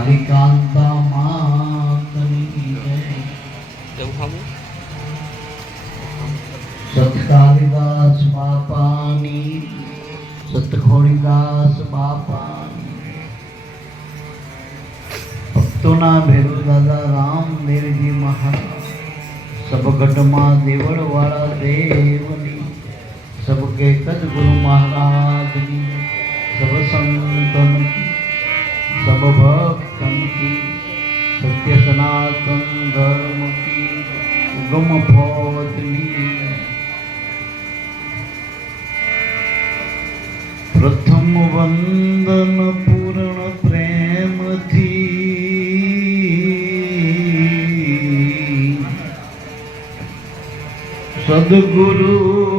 કાલિકાંતા માતની જય એવું સતકાલિદાસ બાપાની સતખોડીદાસ બાપાની ભક્તોના ભેરુ દાદા રામદેવજી મહારાજ સબગઢમાં દેવળવાળા દેવની સબકે કદ ગુરુ મહારાજની સબ સંતન કી સબ ભક્તન संति सत्य सनातन धर्म की प्रथम वंदन पूर्ण प्रेम थी। सदगुरु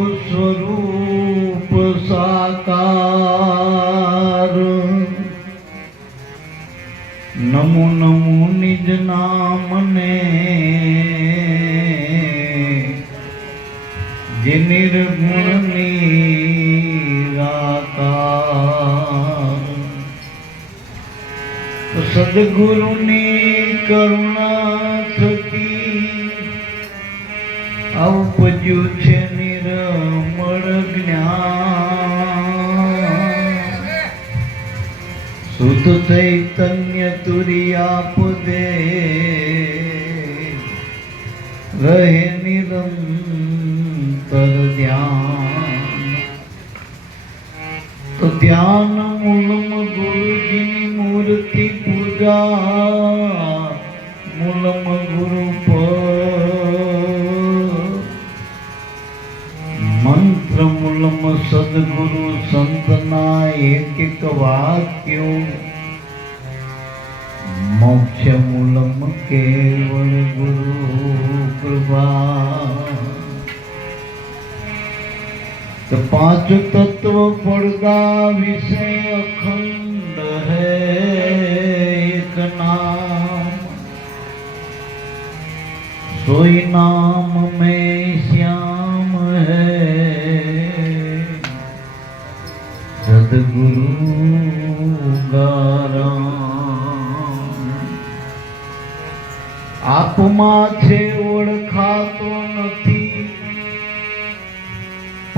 જે નિર્ગુણ નિરાકાર સદગુરુની કરુણા થકી ઉપજ્યું છે નિરમળ જ્ઞાન સુત ચૈતન્ય તુરિયા દે રહે નિરંતર ધ્યાન તો ધ્યાન મૂલમ ગુરુજીની મૂર્તિ પૂજા મૂલમ ગુરુ મંત્ર મૂલમ સદગુરુ સંતના એક એક વાક્યો મોક્ષ મૂલમ કેવળ ગુરુ કૃપા तो पाँच तत्व पड़दा विषय अखंड है एक नाम। सोई नाम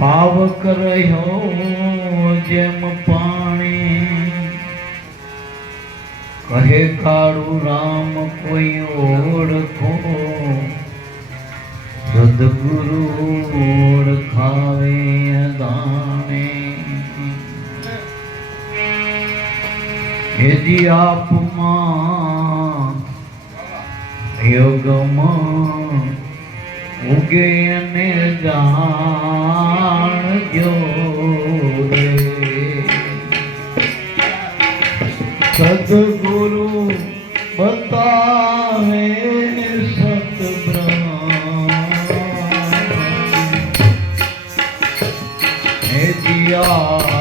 પાવક રહ્યો જેમ પાણી. કહે કાળું રામ, કોઈ ઓળખો. સદગુરુ ઓળખાવે દાને. યદી આપમાં યોગમાં ઉગે ને જાણજો રે સદગુરુ બતાવે સતબ્રહ્મ હે દિયાપમાં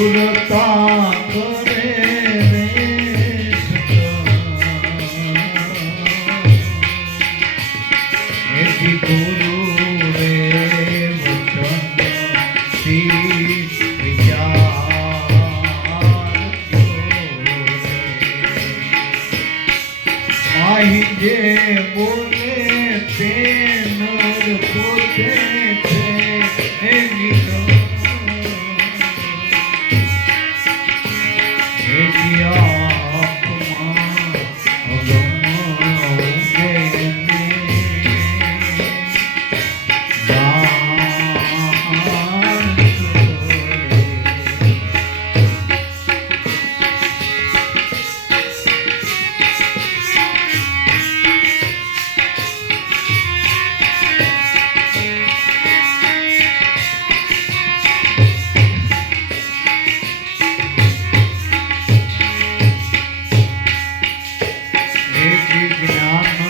व्याकुलता करे गुरु रे वचन ती जे बोले तेनोर पोते Jesus, we love you.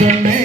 ಕನ್ನೇ